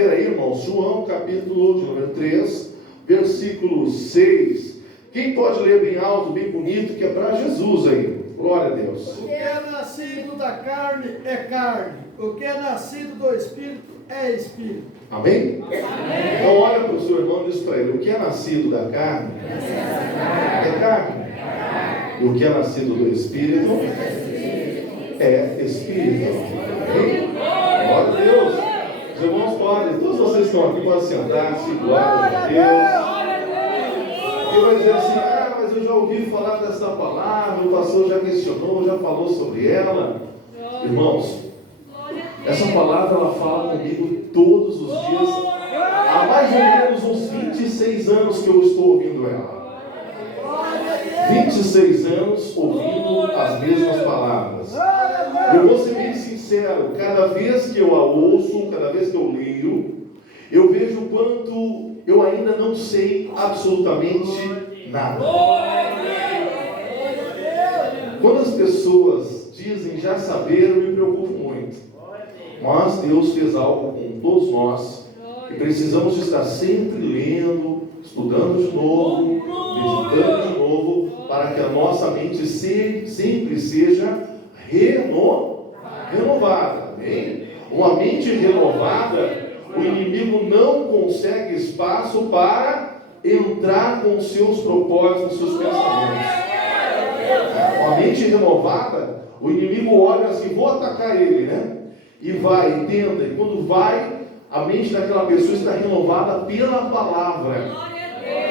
ver aí, irmãos, João capítulo de número 3, versículo 6. Quem pode ler bem alto, bem bonito, que é para Jesus aí? Glória a Deus. O que é nascido da carne é carne, o que é nascido do Espírito é Espírito. Amém? Amém. Então olha para o seu irmão e diz para ele: o que é nascido da carne é carne. E o que é nascido do Espírito é Espírito. Amém? Glória a Deus. Os irmãos podem, todos vocês que estão aqui podem sentar-se. Glória a Deus. E vai dizer assim: ah, mas eu já ouvi falar dessa palavra, o pastor já questionou, já falou sobre ela. Irmãos, essa palavra ela fala comigo todos os dias, há mais ou menos uns 26 anos que eu estou ouvindo ela. 26 anos ouvindo as mesmas palavras. Eu vou ser bem sincero, cada vez que eu a ouço, cada vez que eu leio, eu vejo o quanto eu ainda não sei absolutamente nada. Quando as pessoas dizem já saber, eu me preocupo muito. Mas Deus fez algo com todos nós e precisamos estar sempre lendo, estudando de novo, meditando de novo, para que a nossa mente sempre seja renovada. Amém? Uma mente renovada, o inimigo não consegue espaço para entrar com os seus propósitos, seus pensamentos. Uma mente renovada, o inimigo olha assim: vou atacar ele, né? E vai, tenta, e quando vai, a mente daquela pessoa está renovada pela palavra.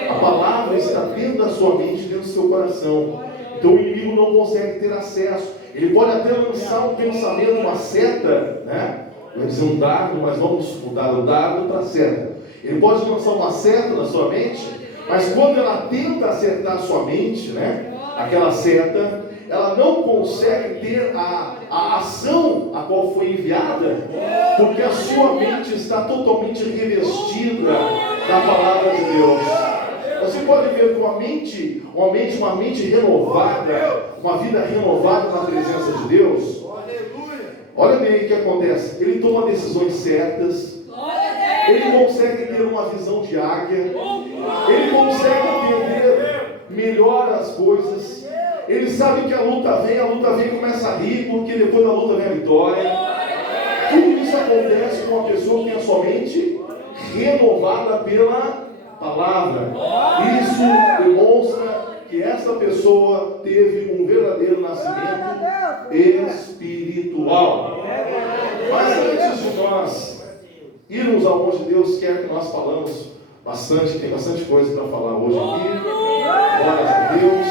A palavra está dentro da sua mente, dentro do seu coração. Então o inimigo não consegue ter acesso. Ele pode até lançar um pensamento, uma seta, né? Vai dizer um dardo, mas vamos mudar o dardo para a seta. Ele pode lançar uma seta na sua mente, mas quando ela tenta acertar a sua mente, né? Aquela seta, ela não consegue ter a ação a qual foi enviada, porque a sua mente está totalmente revestida da palavra de Deus. Você pode ver que uma mente renovada, uma vida renovada na presença de Deus. Olha bem o que acontece. Ele toma decisões certas. Ele consegue ter uma visão de águia. Ele consegue entender melhor as coisas. Ele sabe que a luta vem e começa a rir, porque depois da luta vem a vitória. Tudo isso acontece com uma pessoa que tem a sua mente renovada pela palavra. Isso demonstra que essa pessoa teve um verdadeiro nascimento espiritual. Mas antes de nós irmos aonde Deus quer que nós falamos bastante, tem bastante coisa para falar hoje aqui. Glórias a Deus.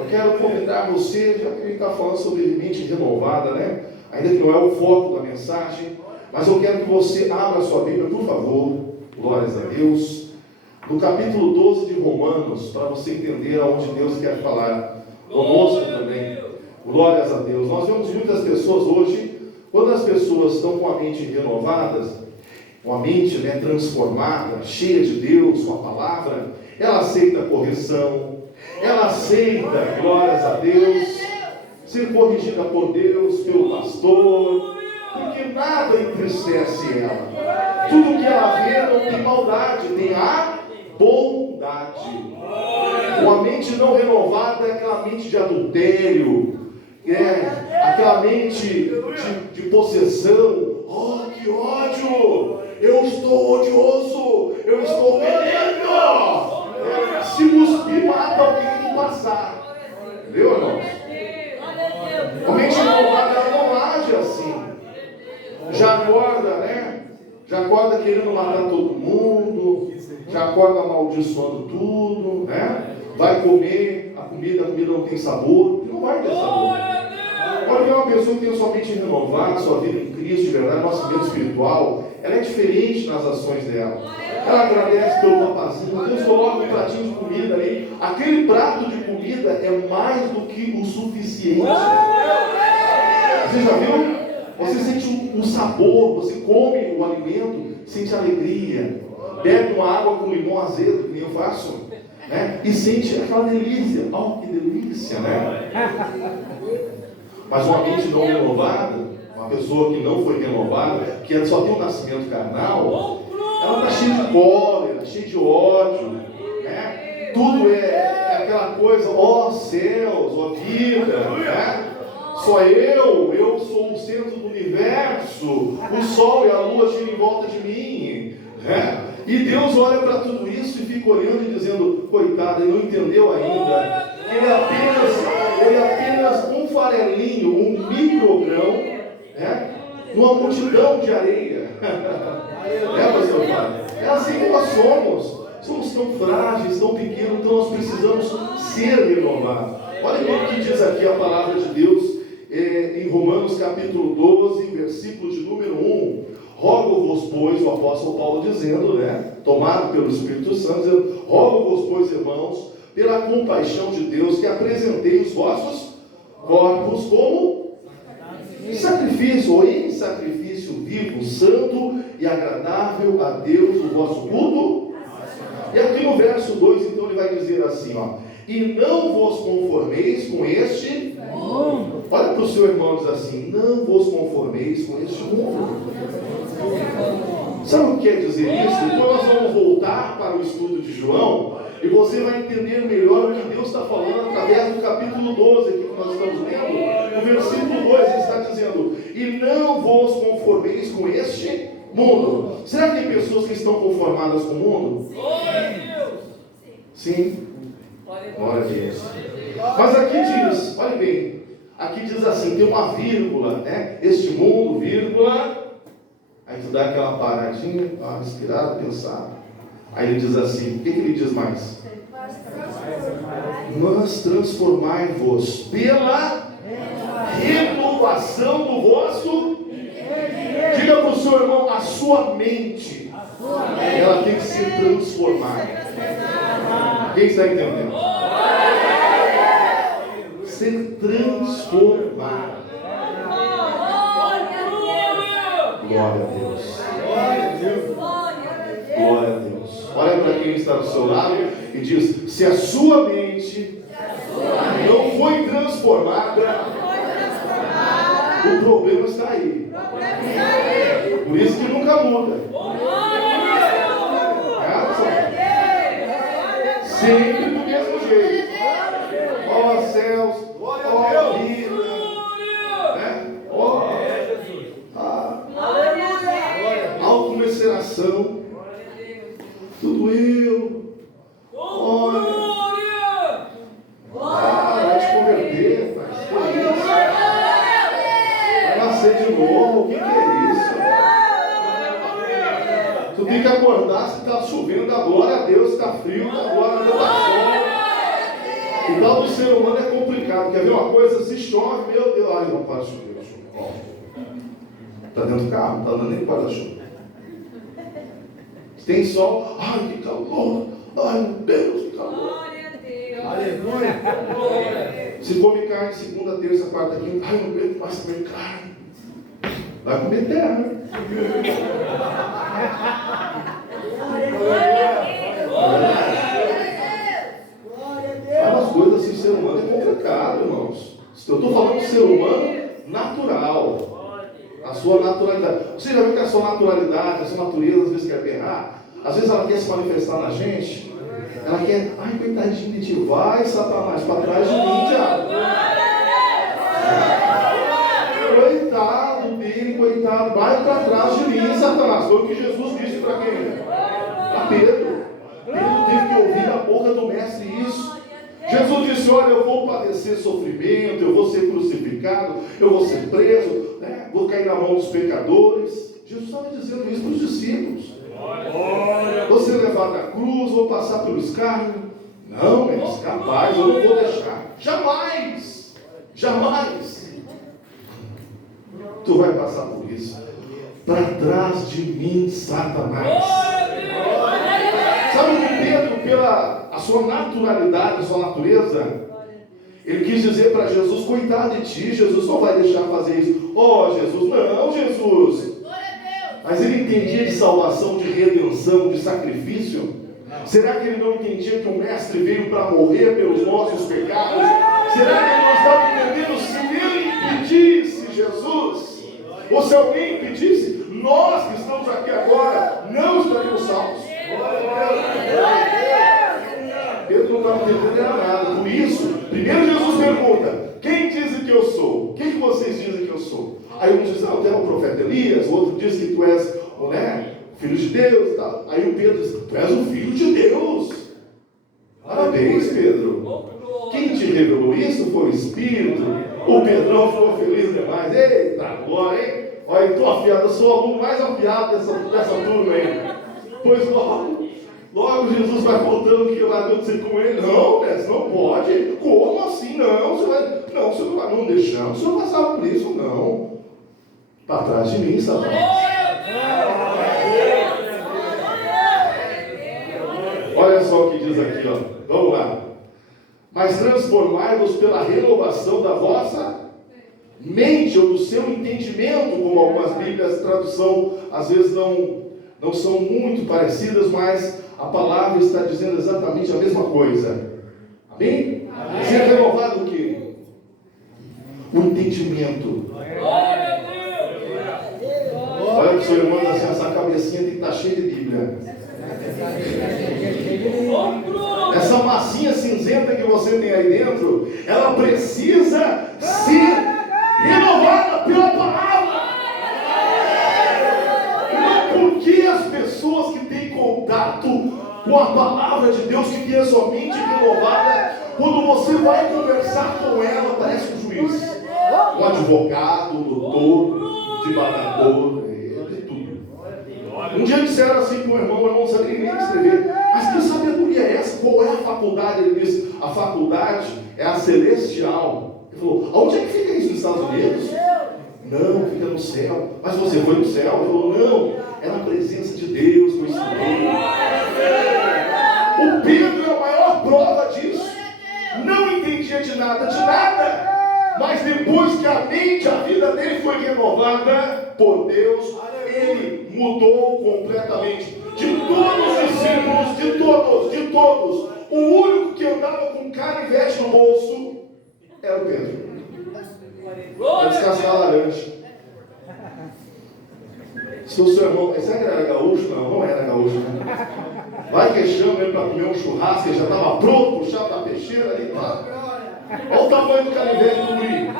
Eu quero convidar você, já que a gente está falando sobre mente renovada, né? Ainda que não é o foco da mensagem, mas eu quero que você abra a sua Bíblia, por favor. Glórias a Deus. No capítulo 12 de Romanos, para você entender aonde Deus quer falar conosco também. Glórias a Deus. Nós vemos muitas pessoas hoje, quando as pessoas estão com a mente renovada, com a mente transformada, cheia de Deus, com a palavra, ela aceita a correção, ela aceita, glórias a Deus, ser corrigida por Deus, pelo pastor, porque nada entristece ela. Tudo que ela vê não tem maldade, tem a bondade. Uma mente não renovada é aquela mente de adultério, aquela mente de possessão. Oh, que ódio! Eu estou odioso! Eu estou veneno! Se cuspir, mata alguém no passar. Entendeu, irmãos? A mente renovada, ela não age assim. Já acorda, né? Já acorda querendo matar todo mundo. Já acorda amaldiçoando tudo, né? Vai comer a comida não tem sabor. Não vai ter sabor. Pode ver uma pessoa que tem sua mente renovada, sua vida em Cristo, de verdade, nosso vida espiritual, ela é diferente nas ações dela. Ela agradece pelo papazinho, Deus coloca um pratinho de comida ali. Aquele prato de comida é mais do que o suficiente. Você já viu? Você sente o sabor, você come o alimento, sente alegria. Bebe uma água com limão azedo, que nem eu faço, né? E sente aquela delícia. Oh, que delícia, né? Mas uma mente não renovada, uma uma pessoa que não foi renovada, que só tem um nascimento carnal, ela está cheia de cólera, cheia de ódio, né? Tudo é aquela coisa, ó céus, ó vida, né? Só eu sou o centro do universo, o sol e a lua giram em volta de mim, né? E Deus olha para tudo isso e fica olhando e dizendo, coitado, ele não entendeu ainda. Ele é apenas um farelinho, um microgrão, né? Numa multidão de areia. Pastor Fábio? É assim que nós somos. Somos tão frágeis, tão pequenos, então nós precisamos ser renovados. Olha o que diz aqui a palavra de Deus em Romanos capítulo 12, versículo de número 1. Rogo-vos, pois, o apóstolo Paulo dizendo, né, tomado pelo Espírito Santo, dizendo, rogo-vos, pois, irmãos, pela compaixão de Deus, que apresentei os vossos corpos como sacrifício, ou em sacrifício vivo, santo e agradável a Deus, o vosso culto. E aqui no verso 2, então, ele vai dizer assim, ó, e não vos conformeis com este mundo. Olha para o seu irmão e diz assim, não vos conformeis com este mundo. Sabe o que quer dizer isso? Então nós vamos voltar para o estudo de João e você vai entender melhor o que Deus está falando através do capítulo 12 aqui que nós estamos lendo. No versículo 2 ele está dizendo, e não vos conformeis com este mundo. Será que tem pessoas que estão conformadas com o mundo? Sim. Glória a Deus. Mas aqui diz, olha bem, aqui diz assim, tem uma vírgula, né? Este mundo, vírgula. Aí tu dá aquela paradinha, uma respirada, pensar. Aí ele diz assim, o que ele diz mais? Mas transformai-vos pela renovação do vosso. Diga para o seu irmão, a sua mente. Ela tem que ser transformada. Quem está entendendo? Ser transformada. Glória a Deus. Glória a Deus. Olha para quem está do seu lado e diz, se a sua mente não foi transformada, o problema está aí. Por isso que nunca muda. Sempre do mesmo jeito. Ó céus, ó vida, né? Ó autocomisseração. Tudo eu. Olha. Vai te converter, pai. Vai nascer de novo. O que é isso? Tu tem que acordar se está chovendo, dá glória a Deus, se está frio, dá glória a Deus, dá sol. O tal do ser humano é complicado. Quer ver uma coisa? Se chove, meu Deus, ai, não para chover. Está dentro do carro, não está dando nem guarda-chuva. Tem sol, ai que calor, ai meu Deus, que calor. Glória a Deus. Aleluia. Se come carne segunda, terça, quarta, quinta, ai não aguento mais comer carne. Vai comer terra. As coisas assim, o ser humano é complicado, irmãos. Eu estou falando do ser humano natural. A sua naturalidade. Você já viu que a sua naturalidade, a sua natureza, às vezes quer berrar? Às vezes ela quer se manifestar na gente. Ela quer, ai, coitadinho de ti, vai, Satanás, para trás de mim, diabo. Coitado dele, coitado, vai para trás de mim, Satanás. Foi o que Jesus disse para quem? Para Pedro. Pedro teve que ouvir da boca do mestre isso. Jesus disse, olha, eu vou padecer sofrimento, eu vou ser crucificado, eu vou ser preso, né? Vou cair na mão dos pecadores. Jesus estava dizendo isso para os discípulos. Vou ser levado à cruz, vou passar pelo escárnio. Não, mestre, capaz, eu não vou deixar. Jamais, jamais. Tu vai passar por isso. Para trás de mim, Satanás. Sabe o que Pedro, pela a sua naturalidade, a sua natureza, ele quis dizer para Jesus, coitado de ti, Jesus não vai deixar fazer isso. Oh, Jesus, não, Jesus. Mas ele entendia de salvação, de redenção, de sacrifício. Será que ele não entendia que o mestre veio para morrer pelos nossos pecados? Será que ele não estava entendendo? Se ele impedisse Jesus, Ou se alguém pedisse, nós que estamos aqui agora não estaríamos salvos. Pedro não estava entendendo nada. Por isso, primeiro Jesus pergunta: quem dizem que eu sou? Quem que vocês dizem que eu sou? Aí um diz: tu é o profeta Elias. O outro diz que tu és, filho de Deus e tal. Aí o Pedro diz: tu és o filho de Deus. Parabéns, Pedro. Quem te revelou isso foi o Espírito. O Pedrão ficou feliz demais. Eita, glória, hein? Olha, estou afiado, eu sou o aluno mais afiado dessa turma aí. Pois logo Jesus vai contando o que vai acontecer com ele. Não, mestre, não pode. Como assim? Não, você não vai, não deixamos, você não passava por isso, não. Para trás de mim, Satanás. Olha só o que diz aqui, ó. Vamos lá. Mas transformai-vos pela renovação da vossa mente ou do seu entendimento, como algumas Bíblias, tradução às vezes não são muito parecidas, mas a palavra está dizendo exatamente a mesma coisa. Amém? Ser renovado o quê? O entendimento. Olha para o seu irmão assim, essa cabecinha tem que estar cheia de Bíblia. Essa massinha cinzenta que você tem aí dentro, ela precisa ser renovada pela palavra. Não porque as pessoas que têm contato com a palavra de Deus, que tem a sua mente renovada, quando você vai conversar com ela, parece um juiz, um advogado, um doutor, debatedor, de tudo. Um dia disseram assim para o irmão não sabia nem escrever: mas que sabedoria é essa? Qual é a faculdade? Ele disse: a faculdade é a celestial. Ele falou: aonde é que fica isso, nos Estados Unidos? Não, fica no céu. Mas você foi no céu? Ele falou: não, é na presença de Deus que eu estudei. O Pedro é a maior prova disso. Não entendia de nada. Mas depois que a mente, a vida dele foi renovada por Deus, ele mudou completamente. De todos os discípulos, de todos, o único que andava com canivete no bolso era o Pedro. Para descascar laranja. Se o seu irmão, será que ele era gaúcho? Não era gaúcho, né? Vai que chama ele para comer um churrasco, ele já estava pronto, puxado da peixeira ali, tá? Olha o tamanho do canivete do guri.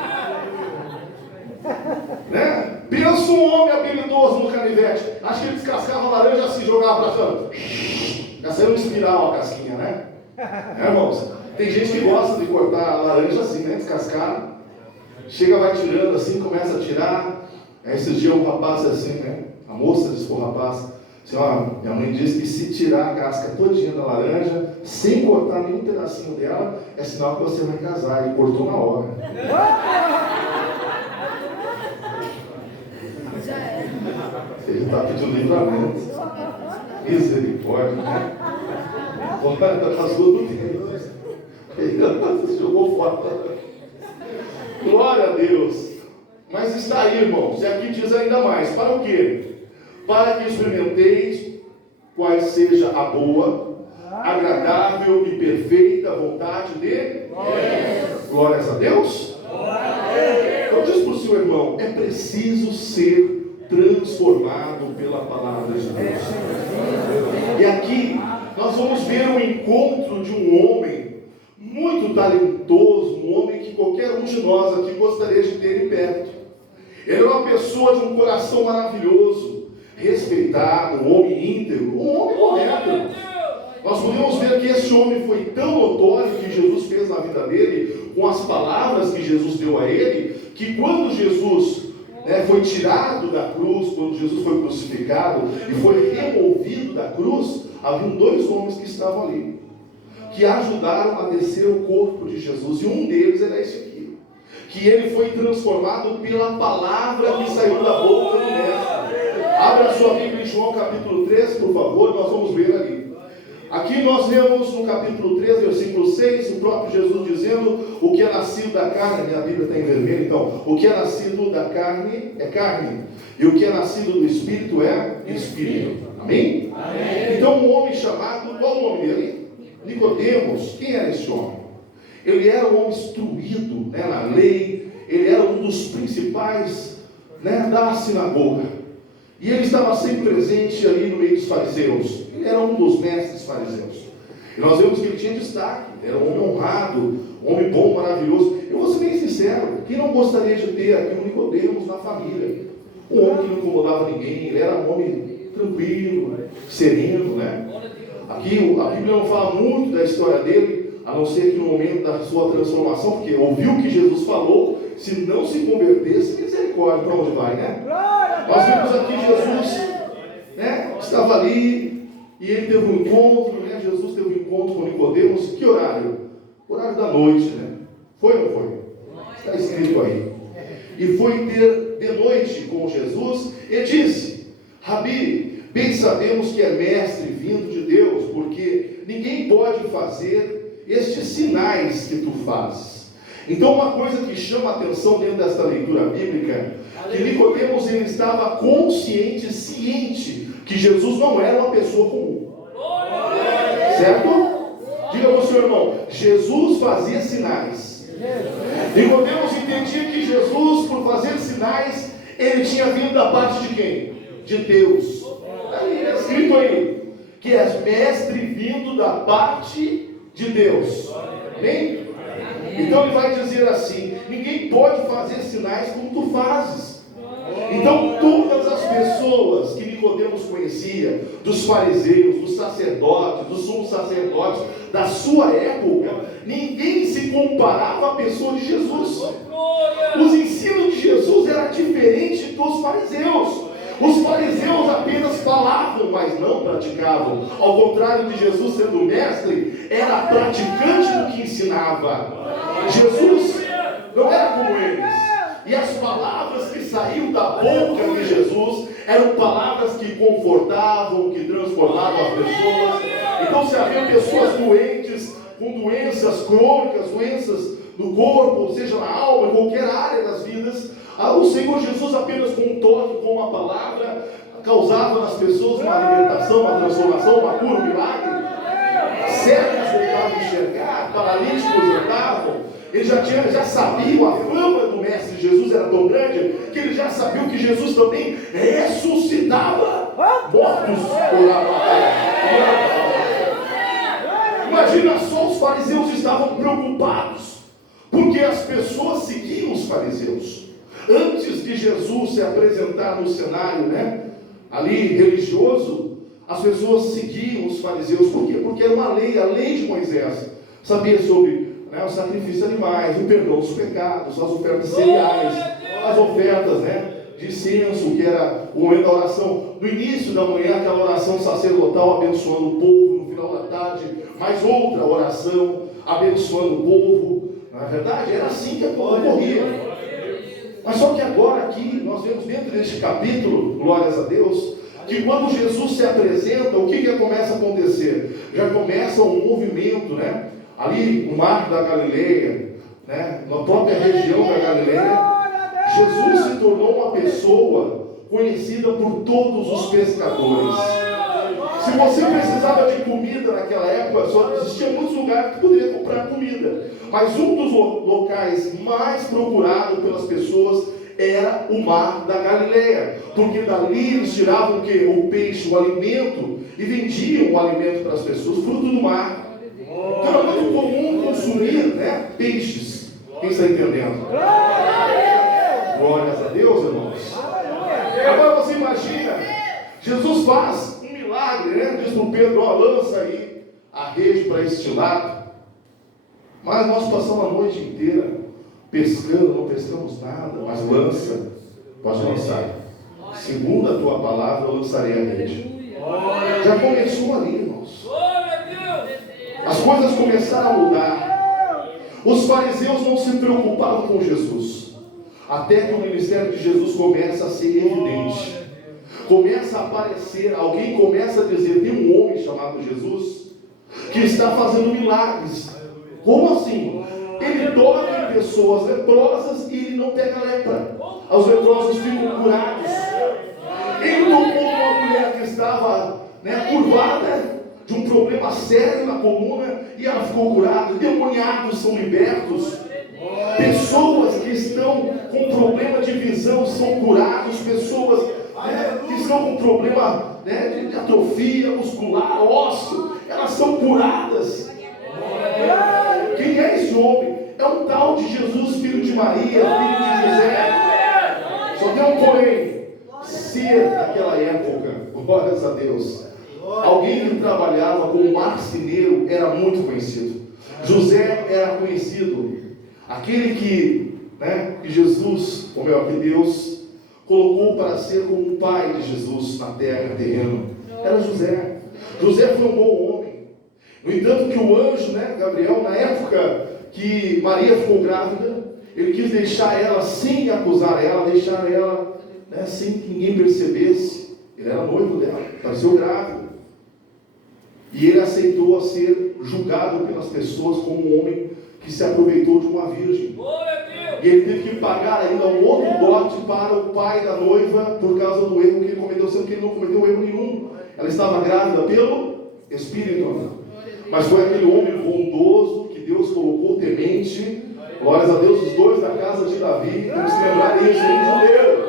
Né? Pensa um homem habilidoso no canivete. Acho que ele descascava a laranja assim, jogava para fora. Já saiu uma espiral a casquinha, né? Irmãos? Tem gente que gosta de cortar a laranja assim, né? Descascar. Chega, vai tirando assim, começa a tirar. Aí esses dias um rapaz assim, né? A moça disse pro rapaz assim: minha mãe disse que se tirar a casca todinha da laranja, sem cortar nenhum pedacinho dela, é sinal que você vai casar. E cortou na hora. Ele está pedindo livramento. Misericórdia, né? Olha, rasgou do Deus. Ele jogou fora. Glória a Deus. Mas está aí, irmãos. E aqui diz ainda mais: para o quê? Para que experimenteis qual seja a boa, agradável e perfeita vontade de Deus. Glórias a Deus. Então diz para o seu irmão: é preciso ser transformado pela palavra de Deus. E aqui nós vamos ver o encontro de um homem muito talentoso, um homem que qualquer um de nós aqui gostaria de ter em perto. Ele é uma pessoa de um coração maravilhoso, respeitado, um homem íntegro, um homem correto. Nós podemos ver que esse homem foi tão notório que Jesus fez na vida dele, com as palavras que Jesus deu a ele, que quando Jesus foi tirado da cruz, quando Jesus foi crucificado e foi removido da cruz, haviam dois homens que estavam ali, que ajudaram a descer o corpo de Jesus, e um deles era esse aqui, que ele foi transformado pela palavra que saiu da boca do mestre. Abra a sua Bíblia em João capítulo 3, por favor, nós vamos ver ali. Aqui nós vemos no capítulo 3, versículo 6, o próprio Jesus dizendo: o que é nascido da carne, minha Bíblia está em vermelho, então, o que é nascido da carne é carne, e o que é nascido do Espírito é Espírito. Amém? Amém. Então um homem chamado, qual o nome dele? Nicodemos. Quem era esse homem? Ele era um homem instruído na lei, ele era um dos principais né, da sinagoga. E ele estava sempre presente ali no meio dos fariseus. Ele era um dos mestres fariseus. E nós vemos que ele tinha destaque. Era um homem honrado, um homem bom, maravilhoso. Eu vou ser bem sincero, quem não gostaria de ter aqui um Nicodemos na família? Um homem que não incomodava ninguém, ele era um homem tranquilo, sereno, né? Aqui a Bíblia não fala muito da história dele, a não ser que no momento da sua transformação, porque ouviu o que Jesus falou, se não se convertesse, misericórdia, para onde vai, né? Nós vemos aqui Jesus, né, estava ali, e ele teve um encontro, né? Jesus teve um encontro com Nicodemos. Que horário? Horário da noite, né? Foi ou não foi? Está escrito aí. E foi ter de noite com Jesus e disse: Rabi, bem sabemos que é mestre vindo de Deus, porque ninguém pode fazer estes sinais que tu fazes. Então, uma coisa que chama a atenção dentro desta leitura bíblica, que Nicodemos ele estava consciente, ciente que Jesus não era uma pessoa comum. Certo? Diga para o seu irmão: Jesus fazia sinais. Nicodemos entendia que Jesus, por fazer sinais, ele tinha vindo da parte de quem? De Deus. Está escrito aí que é mestre vindo da parte de Deus. Amém? Então ele vai dizer assim: ninguém pode fazer sinais como tu fazes. Então todas as pessoas que Nicodemos conhecia, dos fariseus, dos sacerdotes, dos sumos sacerdotes da sua época, ninguém se comparava à pessoa de Jesus. Os ensinos de Jesus eram diferentes dos fariseus. Os fariseus apenas falavam, mas não praticavam. Ao contrário de Jesus, sendo mestre, era praticante do que ensinava. Jesus não era como eles. E as palavras que saíam da boca de Jesus eram palavras que confortavam, que transformavam as pessoas. Então, se havia pessoas doentes, com doenças crônicas, doenças no corpo, seja na alma, em qualquer área das vidas, o Senhor Jesus, apenas com um toque, com uma palavra, causava nas pessoas uma libertação, uma transformação, uma cura, um milagre. Cegos voltavam a enxergar, paralíticos andavam. Ele já sabia, a fama do Mestre Jesus era tão grande, que ele já sabia que Jesus também ressuscitava mortos. Imagina só, os fariseus estavam preocupados, porque as pessoas seguiam os fariseus. Antes de Jesus se apresentar no cenário, né, ali religioso, as pessoas seguiam os fariseus. Por quê? Porque era uma lei, a lei de Moisés. Sabia sobre, né, o sacrifício de animais, o perdão dos pecados, as ofertas cereais, as ofertas, né, de incenso, que era o momento da oração. No início da manhã, aquela oração sacerdotal abençoando o povo. No final da tarde, mais outra oração abençoando o povo. Na verdade, era assim que ocorria. Mas só que agora aqui, nós vemos dentro deste capítulo, glórias a Deus, que quando Jesus se apresenta, o que começa a acontecer? Já começa um movimento, né? Ali no Mar da Galileia, né? Na própria região da Galileia, Jesus se tornou uma pessoa conhecida por todos os pescadores. Se você precisava de comida naquela época, só existia muitos lugares que poderia comprar comida. Mas um dos locais mais procurados pelas pessoas era o Mar da Galileia. Porque dali eles tiravam o quê? O peixe, o alimento, e vendiam o alimento para as pessoas, fruto do mar. Então era muito comum consumir, né, peixes. Quem está entendendo? Glórias a Deus, irmãos. Agora você imagina, Jesus faz um milagre, né? Diz para o Pedro: ó, lança aí a rede para este lado. Mas nós passamos a noite inteira pescando, não pescamos nada. Mas lança, pode lançar. Segundo a tua palavra, eu lançarei a rede. Já começou ali, irmãos. As coisas começaram a mudar. Os fariseus não se preocupavam com Jesus, até que o ministério de Jesus começa a ser evidente. Começa a aparecer, alguém começa a dizer: tem um homem chamado Jesus que está fazendo milagres. Como assim? Ele toca em pessoas leprosas e ele não pega lepra. Os leprosos ficam curados. Ele tocou uma mulher que estava, né, curvada de um problema sério na coluna, e ela ficou curada. Demoniados são libertos. Pessoas que estão com problema de visão são curadas. Pessoas, né, que estão com problema, né, de atrofia muscular, ósseo, elas são curadas. Quem é esse homem? É um tal de Jesus, filho de Maria, filho de José. Só tem um porém. Ser naquela época, glórias a Deus, alguém que trabalhava como marceneiro era muito conhecido. José era conhecido. Aquele que, né, que Jesus, ou melhor, que Deus colocou para ser como o pai de Jesus na terra, terreno, era José. José foi um bom homem. No entanto, que o anjo, né, Gabriel, na época que Maria ficou grávida, ele quis deixar ela sem acusar ela, deixar ela, né, sem que ninguém percebesse. Ele era noivo dela, nasceu grávido. E ele aceitou ser julgado pelas pessoas como um homem que se aproveitou de uma virgem. E ele teve que pagar ainda um outro dote para o pai da noiva por causa do erro que ele cometeu, sendo que ele não cometeu erro nenhum. Ela estava grávida pelo Espírito. Mas foi aquele homem bondoso que Deus colocou temente. Glórias a Deus, os dois da casa de Davi. Temos que lembrar disso, hein, judeu?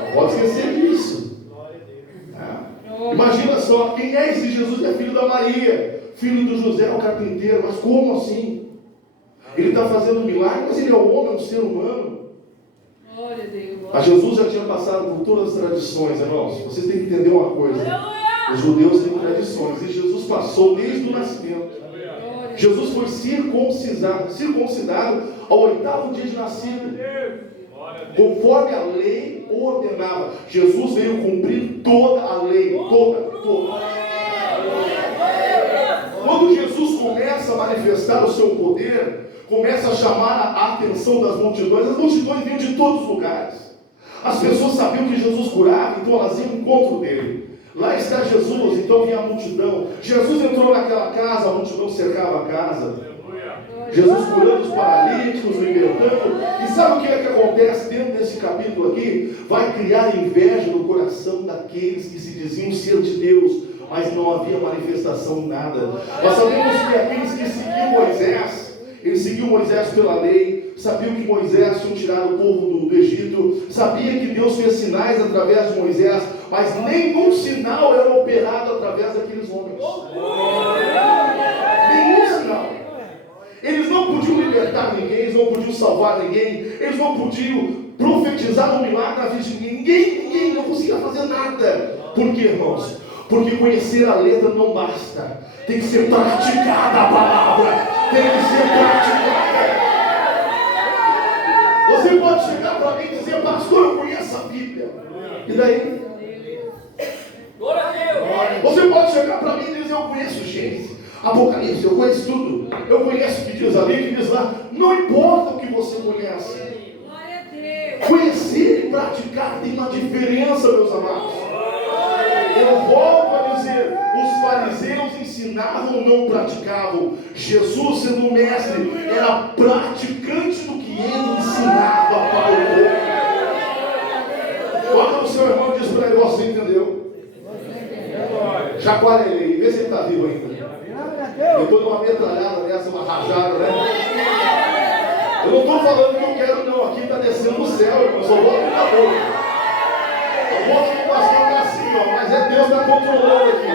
Não pode esquecer disso. Imagina só, quem é esse Jesus? É filho da Maria, filho do José, o carpinteiro. Mas como assim? Ele está fazendo um milagre, mas ele é um homem, é um ser humano. Mas Jesus já tinha passado por todas as tradições, irmãos. Vocês têm que entender uma coisa. Os judeus têm tradições, e Jesus passou desde o nascimento. Jesus foi circuncidado ao 8º dia de nascido, conforme a lei ordenava. Jesus veio cumprir toda a lei, toda. Quando Jesus começa a manifestar o seu poder, começa a chamar a atenção das multidões. As multidões vinham de todos os lugares. As pessoas sabiam que Jesus curava, então elas iam ao encontro dele. Lá está Jesus, então vinha a multidão. Jesus entrou naquela casa, a multidão cercava a casa. Jesus curando os paralíticos, libertando. E sabe o que é que acontece dentro desse capítulo aqui? Vai criar inveja no coração daqueles que se diziam ser de Deus, mas não havia manifestação nada. Nós sabemos que aqueles que seguiam Moisés, eles seguiam Moisés pela lei, sabiam que Moisés tinha tirado o povo do Egito, sabia que Deus fez sinais através de Moisés, mas nenhum sinal era operado através daqueles homens. Nenhum sinal. Eles não podiam libertar ninguém, eles não podiam salvar ninguém, eles não podiam profetizar um milagre na vida de ninguém. Ninguém não conseguia fazer nada. Por quê, irmãos? Porque conhecer a letra não basta. Tem que ser praticada a palavra. Tem que ser praticada. Você pode chegar para mim e dizer: pastor, eu conheço a Bíblia. E daí? Você pode chegar para mim e dizer: eu conheço Gênesis, Apocalipse, eu conheço tudo. Eu conheço o que diz ali, o que diz lá. Não importa o que você conhece. Conhecer e praticar tem uma diferença, meus amados. Eu volto a dizer: os fariseus ensinavam, não praticavam. Jesus, sendo mestre, era praticante do que ele ensinava para o povo. Olha o seu irmão e diz para ele: você entendeu? Jaguarelei, vê se ele está vivo ainda. Eu estou numa metralhada dessa, uma rajada, né? Eu não estou falando que eu quero, não. Aqui está descendo o céu, eu só vou abrir a boca. Eu vou que o pastor está assim, ó, mas é Deus que está controlando aqui.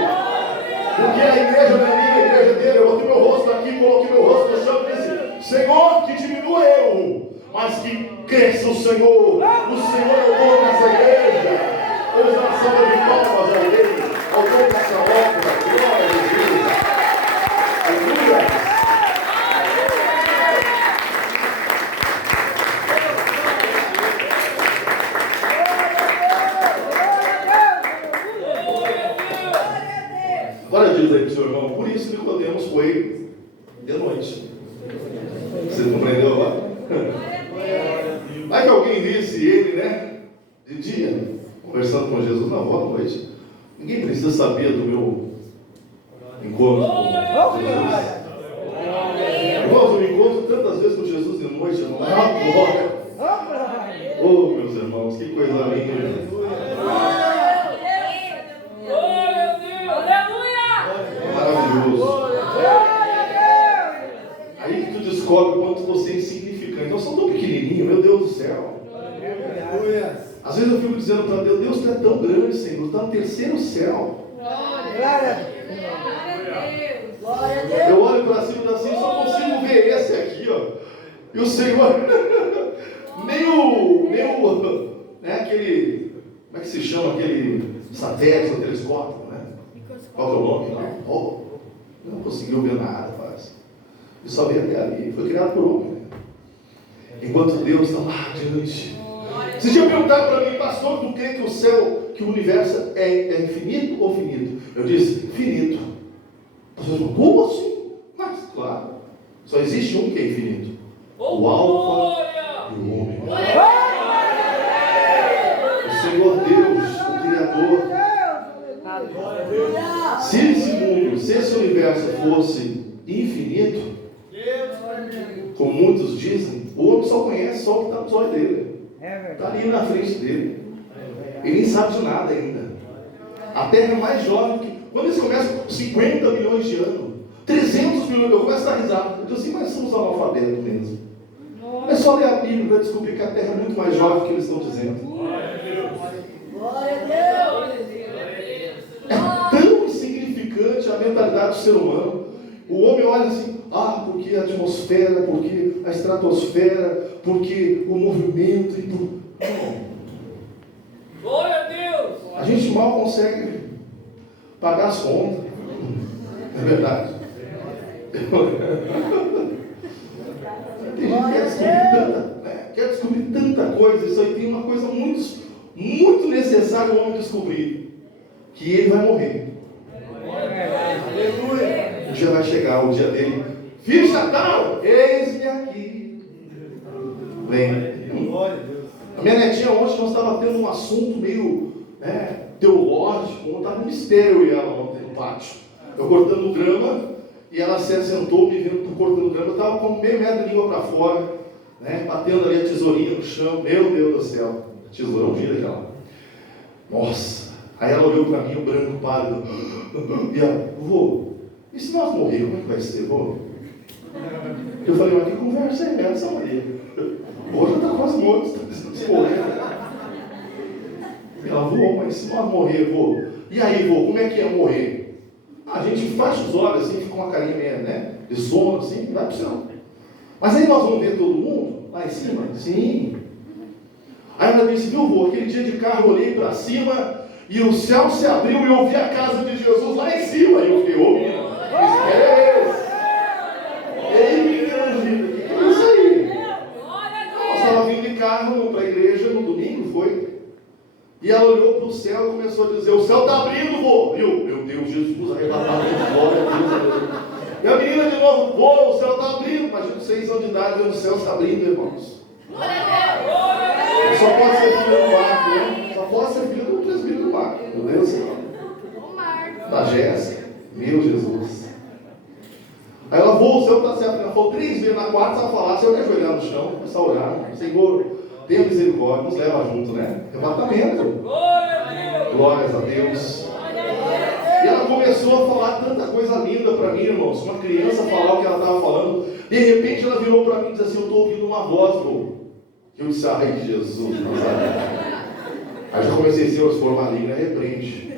Porque a igreja não é minha, a igreja dele. Eu botei meu rosto aqui, coloquei meu rosto no chão e disse: Senhor, que diminua eu, mas que cresça o Senhor. O Senhor é o dono dessa igreja. Vamos dar uma salva de palmas a ele, ao dono dessa obra. Glória a Jesus. Aleluia. Agora diz aí para o seu irmão: por isso Nicodemos foi de noite. Você compreendeu agora? Vai que alguém visse ele, né, de dia, conversando com Jesus. Não, boa noite. Ninguém precisa saber do meu encontro com Jesus. Irmãos, eu me encontro tantas vezes com Jesus de noite, eu não é glória. Oh, meus irmãos, que coisa linda. Maravilhoso. é tão grande, Senhor, está no terceiro céu. Glória a Deus. Glória a Deus. Eu olho para cima assim, só consigo ver esse aqui, ó. E o Senhor, nem o né, aquele, como é que se chama aquele satélite, o telescópio, né? Qual que é o nome? Não conseguiu ver nada, quase. E só veio até ali. Foi criado por homem, né? Enquanto Deus está lá adiante. Vocês já perguntaram para mim, pastor, tu crê que o céu, que o universo é infinito ou finito? Eu disse, finito. Pastor, como assim? Mas, claro, só existe um que é infinito. O Alfa e o Ômega. O Senhor Deus, o Criador. Se esse mundo, se esse universo fosse infinito, como muitos dizem, o homem só conhece só o que está nos olhos dele. Está ali na frente dele. Ele nem sabe de nada ainda. A Terra é mais jovem que... Quando eles começam com 50 milhões de anos, 300 milhões, eu começo a dar risada. Eu digo assim, mas somos analfabetos mesmo. É só ler a Bíblia para descobrir que a Terra é muito mais jovem do que eles estão dizendo. Glória a Deus. É tão insignificante a mentalidade do ser humano. O homem olha assim, porque a atmosfera, porque a estratosfera, porque o movimento. Glória a Deus! A gente mal consegue pagar as contas. É verdade. Tem gente que quer descobrir tanta coisa. Isso aí tem uma coisa muito, muito necessária o homem descobrir. Que ele vai morrer. Aleluia. Um dia vai chegar, o dia dele. Filho Natal, eis-me aqui. Vem. A minha netinha ontem, nós estávamos tendo um assunto meio teológico. Estava um mistério eu e ela ontem no pátio. Eu cortando grama, e ela se assentou, me vendo cortando grama. Eu estava com meio metro de língua para fora, né, batendo ali a tesourinha no chão. Meu Deus do céu. A tesourão gira aquela. Nossa. Aí ela olhou para mim, o branco pálido. E ela, vô, e se nós morrer, como é que vai ser, vô? Eu falei, mas que conversa é essa, Maria? Hoje já está quase morto, está dizendo se morrer. E ela, vô, mas se nós morrer, vô? E aí, vô, como é que é morrer? A gente fecha os olhos assim, fica com uma carinha meio, né, de sono assim, vai pro céu. Mas aí nós vamos ver todo mundo lá em cima? Sim. Aí ela disse, viu, vô, aquele dia de carro eu olhei para cima e o céu se abriu e eu vi a casa de Jesus lá em cima. E eu fiquei, ô, que é esse? Ei, que é isso aí? Nós estávamos vindo de carro para a igreja no domingo, foi? E ela olhou para o céu e começou a dizer, o céu está abrindo, vô. E eu, meu Deus, Jesus arrebatado de glória a Deus. E a menina de novo, vô, o céu está abrindo. Imagina 6 anos de idade, o céu está abrindo, irmãos. Só pode ser filho do Marco, né? Só pode ser filho do presbítero do Marco. Meu Deus do céu. Da Jéssica. Meu Jesus. Aí ela voou, o céu está se abrindo. Ela falou 3 vezes, na quarta ela falar, Senhor, quer joelhar no chão, começar a orar. Senhor, tenha misericórdia, nos leva junto, né? Arrebatamento. Glórias a Deus. E ela começou a falar tanta coisa linda para mim, irmãos. Uma criança falar o que ela estava falando. De repente ela virou para mim e disse assim, eu estou ouvindo uma voz, vô. Eu disse, ai Jesus, aí já comecei a dizer, se for maligna, repreende.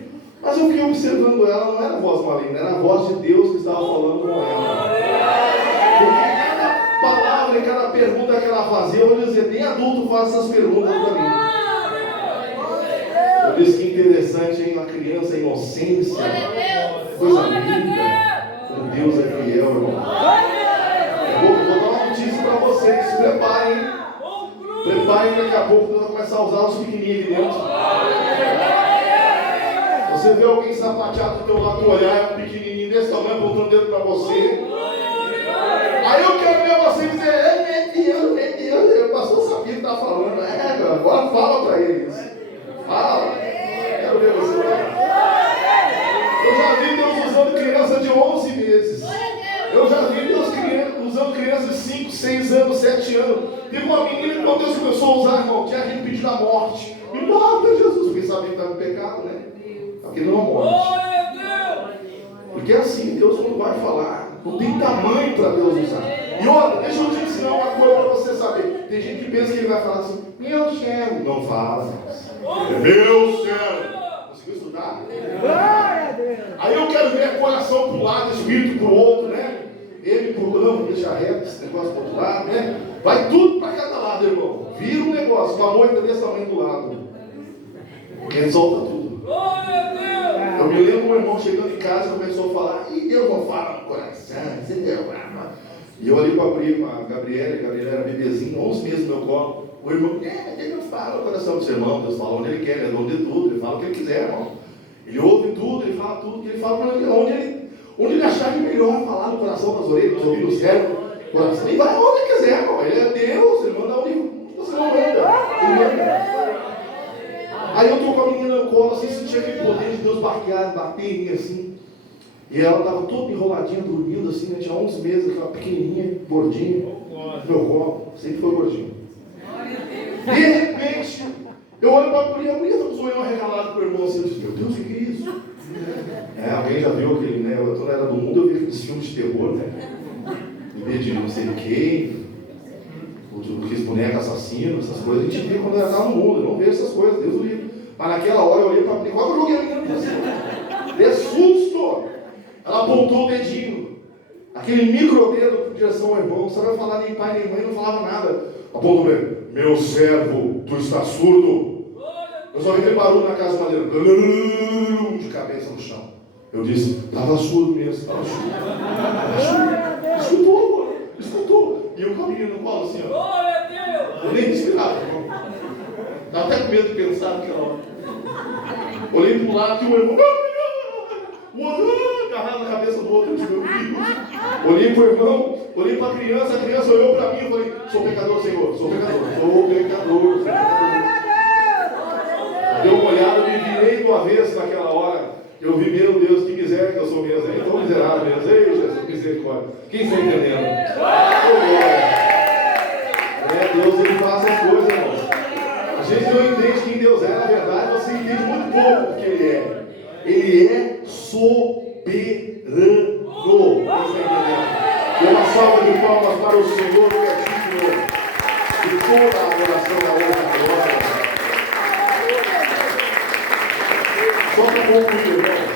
Mas eu fiquei observando ela, não era a voz maligna, era a voz de Deus que estava falando com ela. Porque cada palavra e cada pergunta que ela fazia, eu vou dizer, nem adulto faz essas perguntas para mim. Eu disse que interessante, hein? Uma criança, inocência, coisa linda, como Deus é fiel, irmão. Vou dar uma notícia para vocês, se preparem. Preparem, daqui a pouco Deus vai começar a usar os pequenininhos aqui dentro. Você vê alguém sapateado do teu lado, tu olhar, é um pequenininho desse tamanho, apontando o dedo para você. Aí eu quero ver você dizer, meu Deus, o pastor sabia o que está falando. Agora fala para eles. Fala. Quero ver você. Eu já vi Deus usando criança de 11 meses. Eu já vi Deus usando crianças de 5, 6 anos, 7 anos. Teve uma menina que quando Deus começou a usar, irmão, tinha gente pedindo a morte. Me mata, Jesus, porque sabia que estava em pecado, né? Porque não a morte. Porque é assim, Deus quando vai falar, não tem tamanho para Deus usar. E outra, deixa eu te ensinar uma coisa para você saber. Tem gente que pensa que ele vai falar assim, meu chefe. Não fala, É meu servo. Conseguiu estudar? Glória a Deus. Aí eu quero ver coração para um lado, espírito para o outro, né? Ele para o lado, deixa reto esse negócio para o outro lado, né? Vai tudo para cada lado, irmão. Vira um negócio, uma moita desse tamanho do lado. Ele solta tudo. Eu me lembro um irmão chegando em casa e começou a falar, e Deus não fala no coração, entendeu? E eu ali com a Gabriela era bebezinha, 11 meses no meu colo. O irmão, Deus não fala no coração do seu irmão, Deus fala onde ele quer, ele é dono de tudo, ele fala o que ele quiser, irmão. Ele ouve tudo, ele fala tudo, ele fala onde ele achar que é melhor falar no coração, nas orelhas, nos ouvidos, no cérebro, coração. Ele vai onde ele quiser, irmão. Ele é Deus, ele manda onde você não manda. Ele manda. Aí eu estou com a menina no colo, assim, senti aquele poder de Deus bater em mim assim. E ela estava toda enroladinha, dormindo assim, né? Tinha 11 meses, aquela pequenininha, gordinha, no meu colo, sempre foi gordinho. De repente, eu olho para a mulher está com o zoião arregalado para o irmão assim, eu disse, meu Deus, o que é isso? Alguém já viu aquele, né? Eu quando era do mundo, eu vi aqueles filmes de terror, né? Em vez de não sei quem, aqueles bonecos assassinos, essas coisas, a gente via quando era no mundo, eu não vejo essas coisas, Deus o livre. Mas naquela hora eu olhei para a mulher, quase eu joguei a menina para cima. De susto! Ela apontou o dedinho, aquele micro dedo em direção ao irmão, você não vai falar nem pai nem mãe, não falava nada. Apontou o dedo, meu servo, tu estás surdo? Eu só vi aquele barulho na casa madeira, de cabeça no chão. Eu disse, estava surdo mesmo, estava surdo. Escutou. E eu caminho no colo assim, ó. Eu nem respirava, irmão. Estava até com medo de pensar naquela hora. Olhei para um lado, tinha um irmão, o outro agarrado na cabeça do outro, eu disse, meu filho. Olhei para o irmão, olhei para a criança olhou para mim e falei, sou pecador, Senhor, sou pecador. Deu uma olhada, me virei do avesso naquela hora. Eu vi, meu Deus, que miséria que eu sou mesmo. Então miserável mesmo. Ei, Jesus, misericórdia. Quem está entendendo? Deus, ele faz essas coisas, irmãos. A gente não entende quem Deus é. Na verdade, você entende muito pouco o que Ele é. Ele é soberano. Você está entendendo? Dê uma salva de palmas para o Senhor, que é digno de toda a adoração da honra e da glória. Só para concluir, irmãos,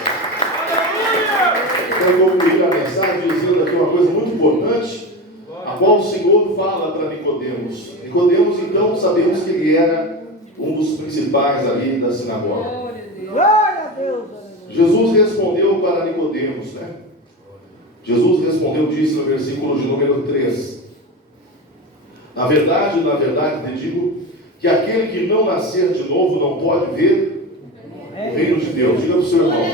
quero concluir a mensagem dizendo aqui uma coisa muito importante, a qual o Senhor fala para Nicodemos. Nicodemos, então, sabemos que ele era um dos principais ali da sinagoga. Glória a Deus. Jesus respondeu para Nicodemos, né? Jesus respondeu, disse no versículo de número 3. Na verdade, te digo que aquele que não nascer de novo não pode ver o reino de Deus. Diga para o seu irmão,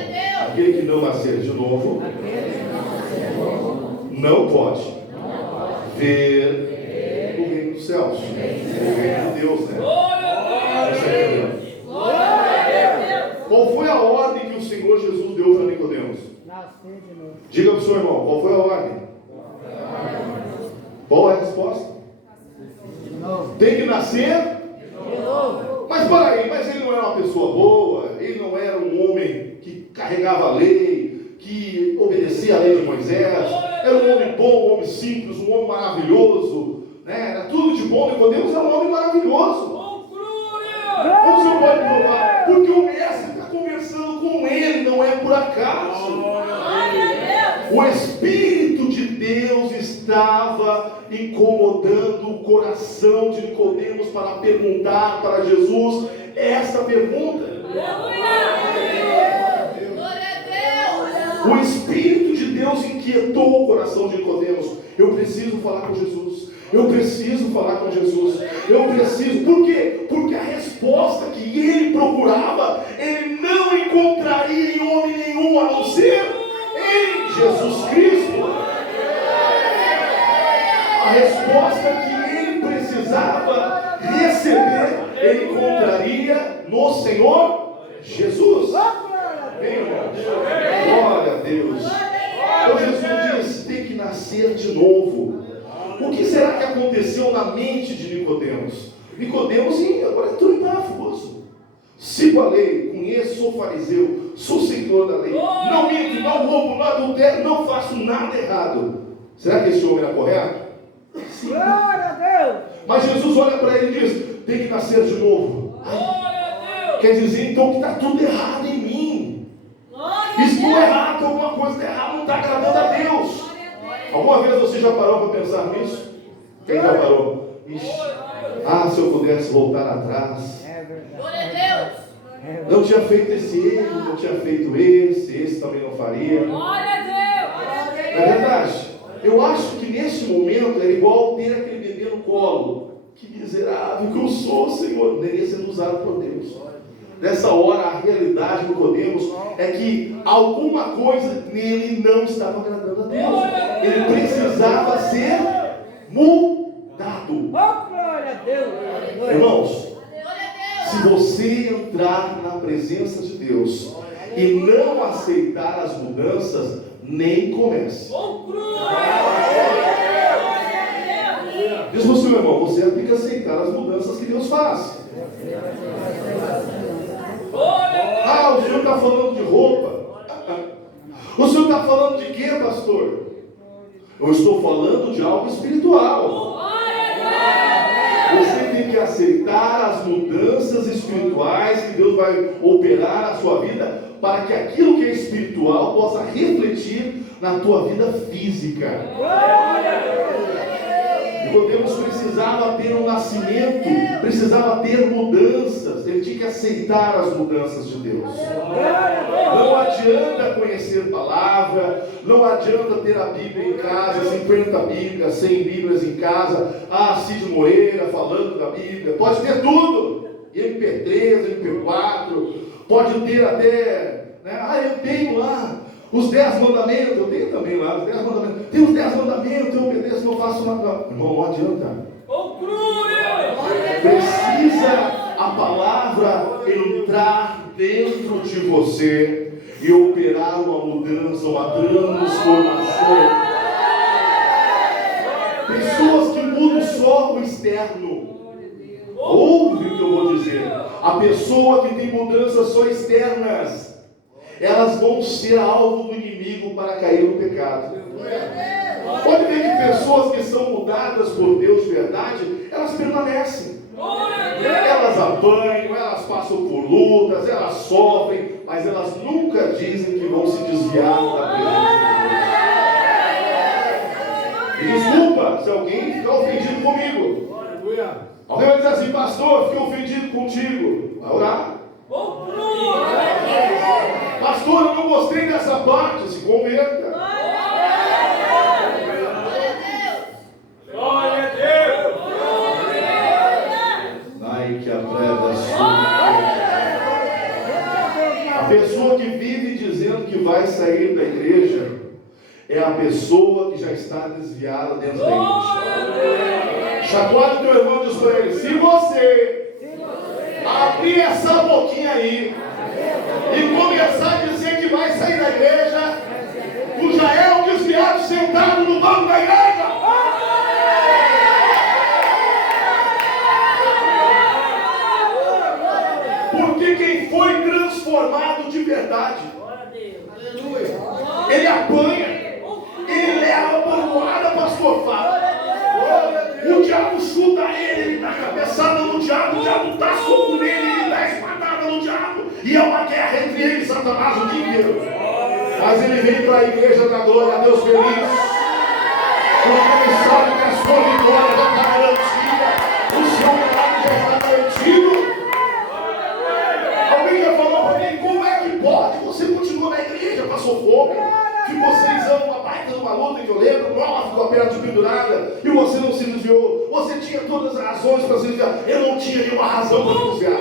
aquele que não nascer de novo não pode ver o reino dos céus, o reino de Deus, né? Qual foi a ordem que o Senhor Jesus deu para Nicodemos? Diga para o seu irmão, qual foi a ordem? Qual é a resposta? Tem que nascer? Mas peraí, mas ele não era uma pessoa boa, ele não era um homem que carregava a lei, que obedecia a lei de Moisés, era um homem bom, um homem simples, um homem maravilhoso, né? Era tudo de bom. Nicodemos era um homem maravilhoso. Como você pode provar? Porque o mestre está conversando com ele, não é por acaso. O Espírito de Deus estava incomodando o coração de Nicodemos para perguntar para Jesus essa pergunta. O Espírito de Deus inquietou o coração de Nicodemos. Eu preciso falar com Jesus. Eu preciso falar com Jesus. Eu preciso. Por quê? Porque a resposta que ele procurava, ele não encontraria em homem nenhum, a não ser em Jesus Cristo. A resposta que ele precisava receber, ele encontraria no Senhor Jesus. Glória a Deus. Então Jesus diz, tem que nascer de novo. O que será que aconteceu na mente de Nicodemos? Nicodemos agora entrou em parafuso. Sigo a lei, conheço, sou fariseu, sou seguidor da lei, não minto, não roubo, não adultero, não faço nada errado. Será que esse homem era correto? Sim. Glória a Deus. Mas Jesus olha para ele e diz, tem que nascer de novo. Quer dizer então que está tudo errado em mim. Estou errado, alguma coisa está errada, não está agradando a Deus. Alguma vez você já parou para pensar nisso? Quem já parou? Ixi, se eu pudesse voltar atrás. Não tinha feito esse erro, não tinha feito esse também não faria. Não é verdade? Eu acho que nesse momento era igual ter aquele bebê no colo. Que miserável que eu sou, Senhor. Deveria ser usado por Deus. Nessa hora, a realidade do Nicodemos é que alguma coisa nele não estava agradando a Deus. Ele precisava ser mudado. Irmãos, se você entrar na presença de Deus e não aceitar as mudanças, nem comece. Diz você, meu irmão, você tem que aceitar as mudanças que Deus faz. O senhor está falando de roupa? O senhor está falando de quê, pastor? Eu estou falando de algo espiritual. Você tem que aceitar as mudanças espirituais que Deus vai operar na sua vida, para que aquilo que é espiritual possa refletir na tua vida física. Nicodemos precisava ter um nascimento, precisava ter mudanças, ele tinha que aceitar as mudanças de Deus. Não adianta conhecer palavra, não adianta ter a Bíblia em casa, 50 Bíblias, 100 Bíblias em casa, Cid Moreira falando da Bíblia, pode ter tudo, MP3, MP4, pode ter até, eu tenho lá os 10 mandamentos, eu tenho também lá os 10 mandamentos. Tem os 10 mandamentos, eu obedeço, eu faço uma. Irmão, não adianta. Precisa a palavra entrar dentro de você e operar uma mudança, uma transformação. Pessoas que mudam só o externo. Ouve o que eu vou dizer. A pessoa que tem mudanças só externas, elas vão ser alvo do inimigo para cair no pecado. Pode ver que pessoas que são mudadas por Deus de verdade, elas permanecem. Elas apanham, elas passam por lutas, elas sofrem, mas elas nunca dizem que vão se desviar da presença de Deus. E desculpa se alguém ficar ofendido comigo. Alguém vai dizer assim, pastor, fiquei ofendido contigo. Vai orar. Pastor, eu não gostei dessa parte. Se converta. Glória a Deus. Ai, que a preda sua. A pessoa que vive dizendo que vai sair da igreja é a pessoa que já está desviada dentro da igreja. Chacoalha o teu irmão e diz para ele: se você abrir essa boquinha aí e começar a dizer que vai sair da igreja, tu já é um desviado sentado no banco da igreja. Porque quem foi transformado de verdade, ele apanha, ele leva a bordoada, pastor Fábio. O diabo chuta ele dá cabeçada no diabo, o diabo dá soco nele, ele dá espadada no diabo. E é uma guerra entre ele e Satanás o dia inteiro. Mas ele vem para a igreja da glória a Deus feliz, porque ele sabe que a sua vitória já está garantida, o seu milagre já está garantido. Alguém já falou para mim: como é que pode? Você continuou na igreja, passou fome, ficou 6 anos, uma baita numa luta que eu lembro, nova ficou a perna pendurada, e você não se desviou. Você tinha todas as razões para se desviar. Eu não tinha nenhuma razão para me desviar.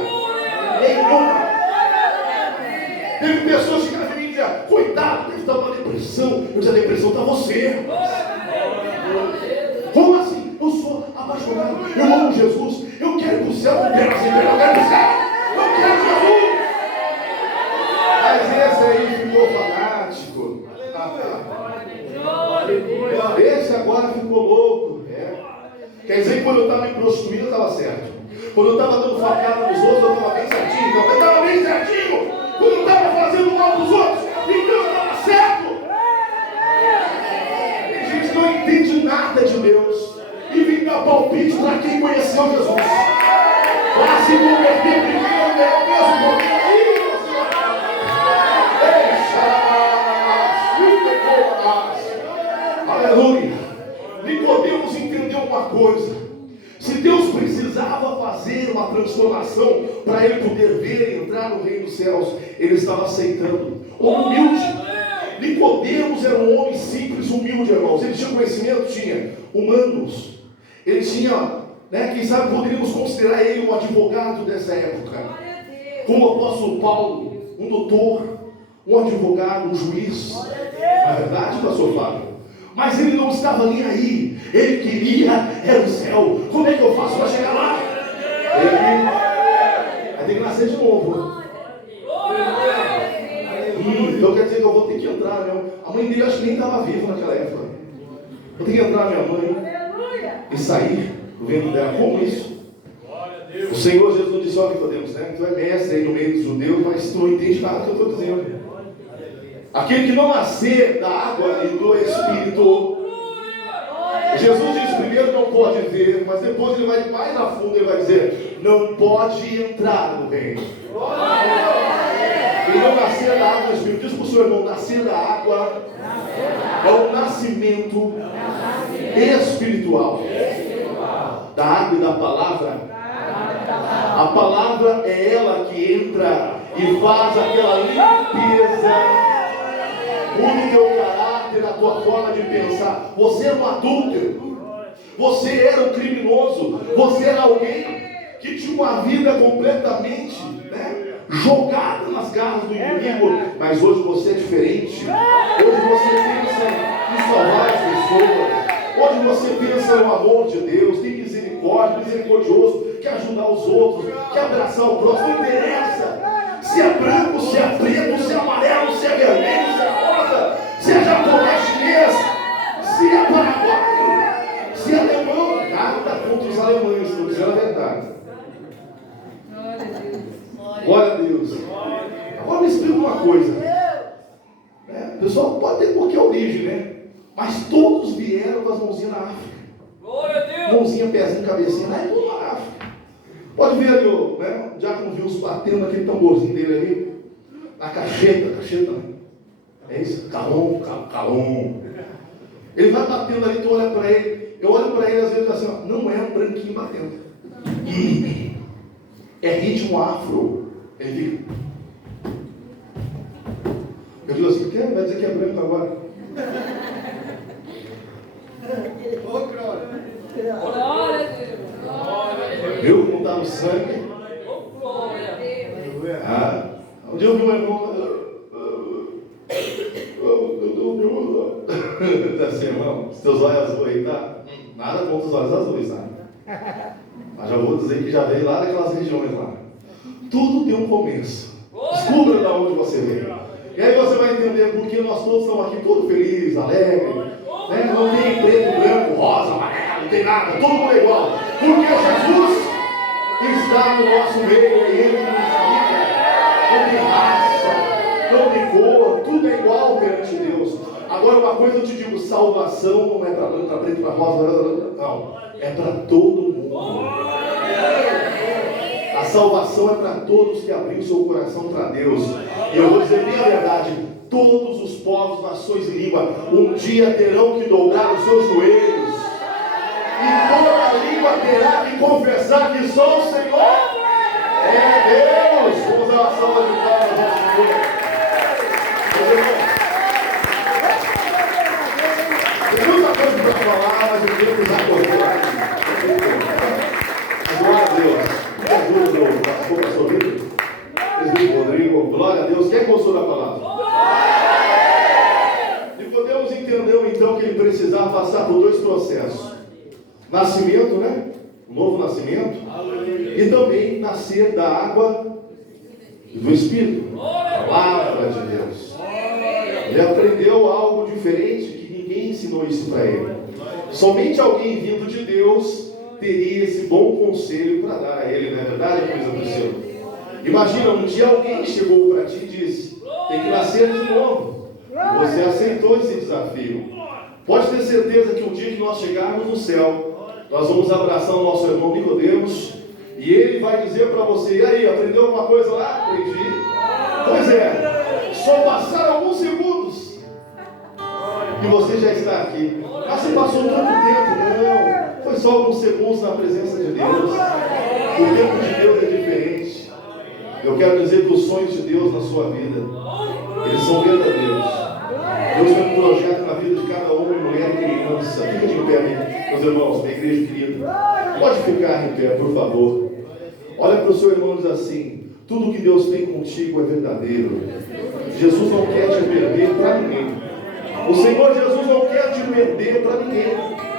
Nenhuma. Teve pessoas que chegaram para mim e diziam: coitado, ele está numa depressão. Eu disse: a depressão está você. Como assim? Eu sou apaixonado, eu amo Jesus, eu quero ir para o céu, eu quero assim, eu quero ir para o céu, eu quero Jesus. Mas esse aí ficou fanático. Esse agora ficou louco. Quer dizer que quando eu estava me prostituindo, eu estava certo. Quando eu estava dando facada nos outros, eu estava bem certinho. Eu estava bem certinho. Quando eu estava fazendo mal para os outros, então eu estava certo. Tem gente que não entende nada de Deus e vem dar palpite para quem conheceu Jesus. Para se converter primeiro, é o mesmo transformação para ele poder ver e entrar no reino dos céus. Ele estava aceitando. Homem humilde. Nicodemos era um homem simples, humilde, irmãos. Ele tinha conhecimento, tinha humanos. Ele tinha, quem sabe poderíamos considerar ele um advogado dessa época. Como o apóstolo Paulo, um doutor, um advogado, um juiz. Não é verdade, pastor Fábio? Mas ele não estava nem aí. Ele queria o céu. Como é que eu faço para chegar lá? Ele vai ter que nascer de novo. Então quer dizer que eu vou ter que entrar, né? A mãe dele acho que nem estava viva naquela época. Vou ter que entrar minha mãe e sair do ventre dela. Como isso? O Senhor Jesus não disse: ó, Nicodemos, tu é mestre aí no meio dos judeus, mas tu não entende nada do que eu estou dizendo. Aquele que não nascer da água e do Espírito, Jesus diz primeiro não pode ver, mas depois ele vai mais a fundo, ele vai dizer: não pode entrar no reino. E não nascer da água do Espírito. Diz para o seu irmão: nascer da água é um nascimento espiritual. Da água e da palavra. A palavra é ela que entra e faz aquela limpeza. Muda o teu caráter, a tua forma de pensar. Você era um adúltero, você era um criminoso, você era alguém que tinha uma vida completamente jogada nas garras do inimigo. Mas hoje você é diferente. Hoje você pensa em salvar as pessoas. Hoje você pensa no amor de Deus, tem misericórdia, misericordioso, quer ajudar os outros, quer abraçar o próximo. Não interessa se é branco, se é preto, se é amarelo, se é vermelho, se é rosa, se é japonês, chinês, se é paraguaio, se é alemão. Nada contra os alemães, estou dizendo a verdade. Glória a Deus. Agora me explica uma coisa. O pessoal pode ter qualquer origem, mas todos vieram com as mãozinhas na África. Mãozinha, pezinho, cabecinha, lá é tudo na África. Pode ver ali, o Diácono Wilson batendo naquele tamborzinho dele ali, na cacheta, é isso? Calom. Ele vai batendo ali, tu olha para ele, eu olho para ele às vezes assim, não é um branquinho batendo. É ritmo afro. Ele fica. Eu digo assim: quem vai dizer que é branco agora? Viu como está no sangue? Um dia eu vi um irmão. Assim, irmão, se teus olhos azuis aí, tá? Nada contra os olhos azuis, tá? Mas já vou dizer que já veio lá daquelas regiões lá. Tudo tem um começo. Descubra de onde você veio. E aí você vai entender porque nós todos estamos aqui todos felizes, alegres. Não tem preto, branco, rosa, amarelo, não tem nada, todo mundo é igual. Porque Jesus está no nosso meio e Ele nos guia. Não tem raça, não tem cor, tudo é igual perante Deus. Agora uma coisa eu te digo: salvação não é para branco, para preto, para rosa, não. É para todo mundo. A salvação é para todos que abriram seu coração para Deus. E eu vou dizer bem a verdade: todos os povos, nações e línguas um dia terão que dobrar os seus joelhos, e toda língua terá que confessar que só o Senhor é Deus. Vamos dar uma salva de palmas ao Senhor. Tem muita coisa para falar, mas o tempo já correu. Glória a Deus. Rodrigo, glória a Deus. Quem gostou da palavra? Nicodemos entendeu então que ele precisava passar por dois processos: nascimento, novo nascimento, e também nascer da água e do Espírito. Palavra de Deus. Ele aprendeu algo diferente, que ninguém ensinou isso para ele. Somente alguém vindo de Deus teria esse bom conselho para dar a ele, não é verdade, coisa do céu? Imagina, um dia alguém chegou para ti e disse: tem que nascer de novo. Você aceitou esse desafio. Pode ter certeza que um dia que nós chegarmos no céu, nós vamos abraçar o nosso irmão Nicodemos, e ele vai dizer para você: e aí, aprendeu alguma coisa lá? Aprendi. Pois é, só passaram alguns segundos e você já está aqui. Mas se passou tanto tempo. Não, Foi só alguns segundos na presença de Deus. O tempo de Deus é diferente. Eu quero dizer que os sonhos de Deus na sua vida, eles são verdadeiros. Deus tem um projeto na vida de cada homem, mulher e criança. Fica de pé, meus irmãos, minha igreja querida. Pode ficar em pé, por favor. Olha para o seu irmão e diz assim: tudo que Deus tem contigo é verdadeiro. Jesus não quer te perder para ninguém. O Senhor Jesus não quer te perder para ninguém.